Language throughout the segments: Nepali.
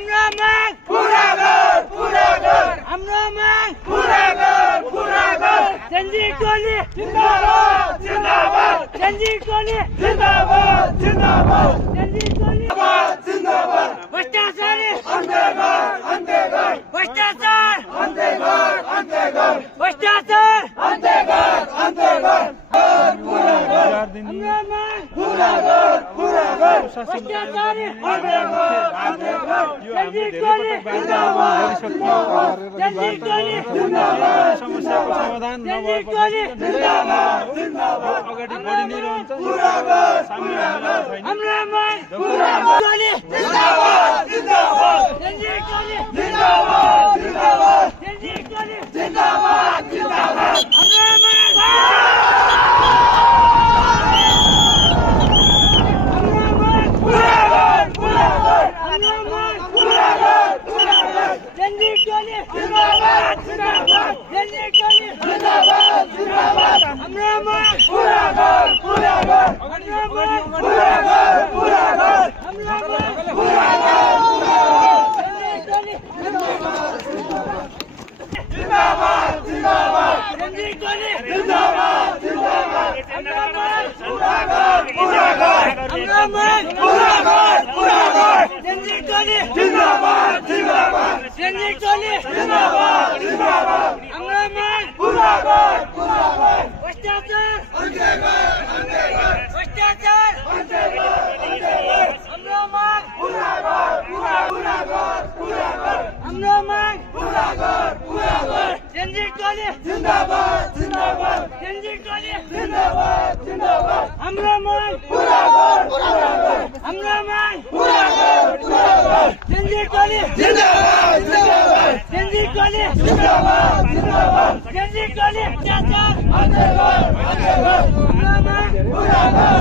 हाम्रो माग पूरा गर हाम्रो माग पूरा गर जनजी टोली जिंदाबाद जनजी टोली जिंदाबाद जनजी टोली जिंदाबाद भ्रष्टाचारी अंते गर भ्रष्टाचार अंते गर भ्रष्टाचार अंते गर पूरा गर हाम्रो माग पूरा गर भ्रष्टाचारी अंते गर जनजी टोली जनजी टोली समस्याको समाधान जनजी टोली जिंदाबाद अगाडि बढी नै रहन्छ पूरा गर हाम्रो माग टोली जिंदाबाद जनजी टोली जिंदाबाद जनजी टोली जिंदाबाद हाम्रो माग हाम्रो माग जनजी टोली जनजी टोली हाम्रो माग पूरा गर हाम्रो माग पूरा गर हाम्रो माग जनजी टोली जिंदाबाद हाम्रो माग पूरा गर हाम्रो माग पूरा गर जनजी टोली जिंदाबाद जनजी टोली जिंदाबाद हाम्रो माग पूरा गर भ्रष्टाचार अंते गर भ्रष्टाचार हाम्रो माग पूरा गर हाम्रो माग पूरा गर जनजी टोली जिंदाबाद जनजी टोली जिंदाबाद हाम्रो माग पूरा गर हाम्रो माग पूरा गर जनजी टोली जिंदाबाद जनजी टोली जिंदाबाद जनजी टोली भ्रष्टाचार अंते गर हाम्रो माग पूरा गर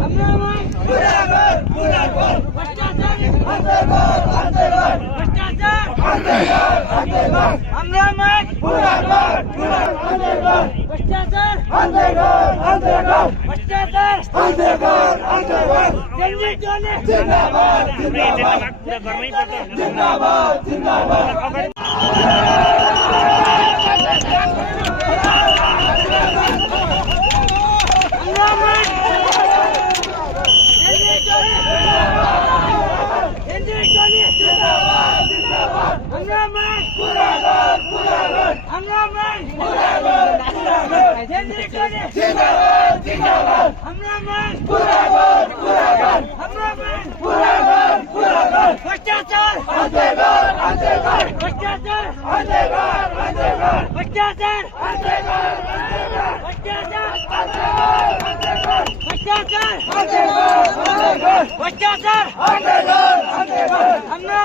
हाम्रो माग पूरा गर भ्रष्टाचार अंते गर भ्रष्टाचार अंते गर हाम्रो माग पूरा गर भ्रष्टाचार अंते गर भ्रष्टाचार अंते गर जनजी टोली जिंदाबाद हाम्रो माग जनजी टोली जनजी टोली हाम्रो माग हाम्रो माग जनजी टोली हाम्रो माग हाम्रो माग भ्रष्टाचार भ्रष्टाचार भ्रष्टाचार भ्रष्टाचार भ्रष्टाचार हाम्रो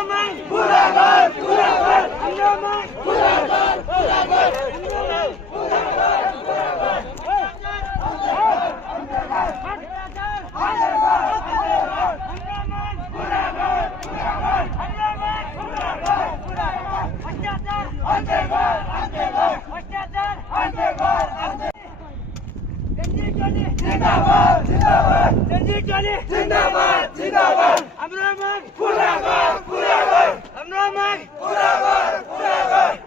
माग हाम्रो माग जनजी टोली जिंदाबाद हाम्रो माग पूरा गर हाम्रो माग पूरा गर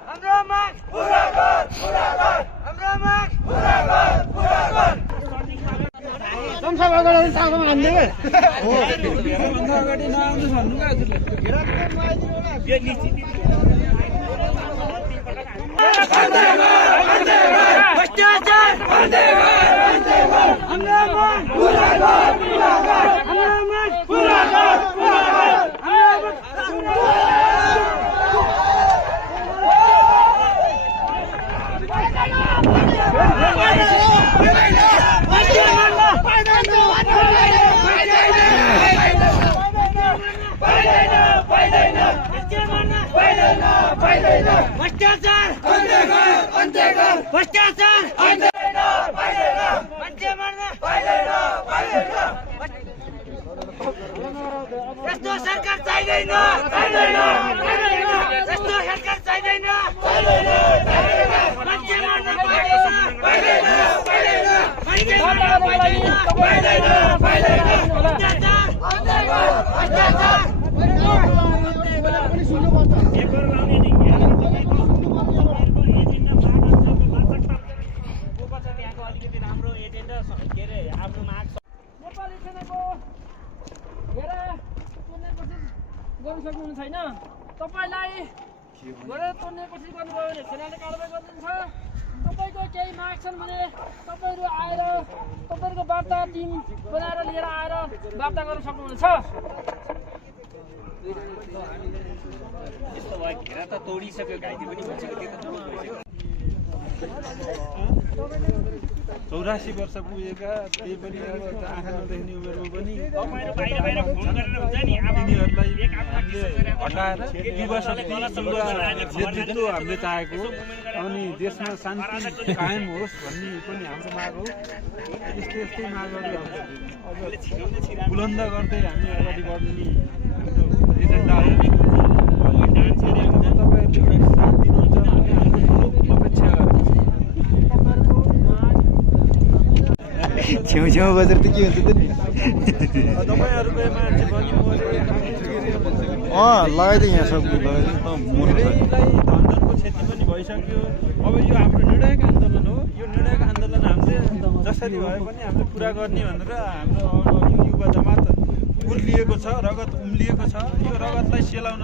हाम्रो माग हाम्रो माग अगाडि नआउनु भन्नु भ्रष्टाचार हाम्रो माग हाम्रो माग भ्रष्टाचार भ्रष्टाचार मान्छे मार्न यस्तो सरकार चाहिँदैन यस्तो सरकार चाहिँदैन मान्छे मार्न पाइँदैन मान्छे मार्न पाइँदैन भ्रष्टाचार भ्रष्टाचार गर्न सक्नुहुने छैन। तपाईलाई गरेर तोड्ने कोसिस गर्नुभयो भने सेनाले कारबाही गरिदिन्छ। तपाईको केही माग छन् भने तपाईहरु आएर तपाईहरुको वार्ता टिम बनाएर लिएर आएर वार्ता गर्न सक्नुहुनेछ। यस्तो भयो घेरा त तोडिसक्यो घाइते पनि भइसक्यो त्यो त बहुत भइसक्यो 84 वर्ष पुगेका त्यही पनि अब आँखा नदेख्ने उमेरमा पनि तपाईहरु बाहिर बाहिर फोन गरेर हुन्छ नि अब तिनीहरूलाई एक आफूलाई हटाएर युवा शक्ति नेतृत्व हामीले चाहेको अनि देशमा शान्ति कायम होस् भन्ने पनि हाम्रो माग हो। यस्तै मागहरू अब बुलन्द गर्दै हामी अगाडि बढ्ने हाम्रो एजेन्डा हो। तपाईँहरूले साथ दिनुहुन्छ भन्ने हाम्रो अपेक्षा गर्छौँ। छेउछेउमा बजेर त के हुन्छ त नि तपाईँहरूकै मान्छे बनी लगाइदिएँ यहाँ सब लगाइदिएँ धेरैलाई धनजनको क्षति पनि भइसक्यो। अब यो हाम्रो निर्णायक आन्दोलन हो। यो निर्णायक आन्दोलन हामीले जसरी भए पनि हामीले पुरा गर्ने भनेर हाम्रो अब युवा जमात उर्लिएको छ, रगत उम्लिएको छ। यो रगतलाई सेलाउन